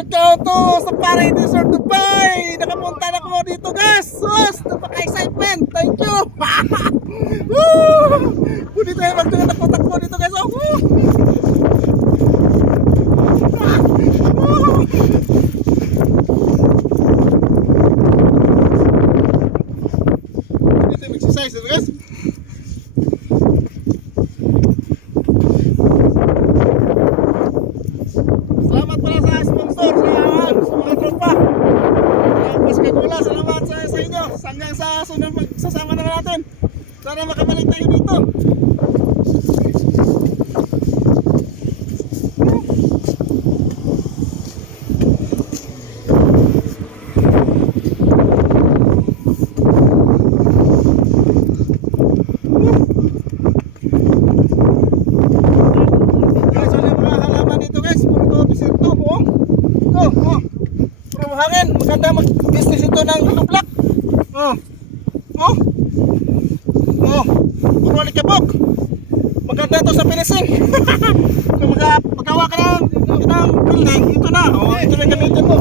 Welcome to Safari Desert Dubai! Nakapunta na ko dito guys! Sus! Napaka-excitement! Thank you! Woo! Pwede tayo magtakbo dito guys! Oh! Woo! Guys! Salamat pala sa sponsor sa, sa mga tropa. Tapos kagula, salamat sa, sa inyo. Hanggang sa sunod magsasama na natin. Sana makabalik tayo dito. Guys, wala mga halaman dito guys. Puro to, desierto. Oh. Ito, oh. Puro hangin. Maganda mag-business ito ng tublak. Oh. Oh. Oh. Puro alikabok. Maganda to sa finishing. Kung maga, magawa ka ng, ng building, ito na. Oh, ito na gamitin mo.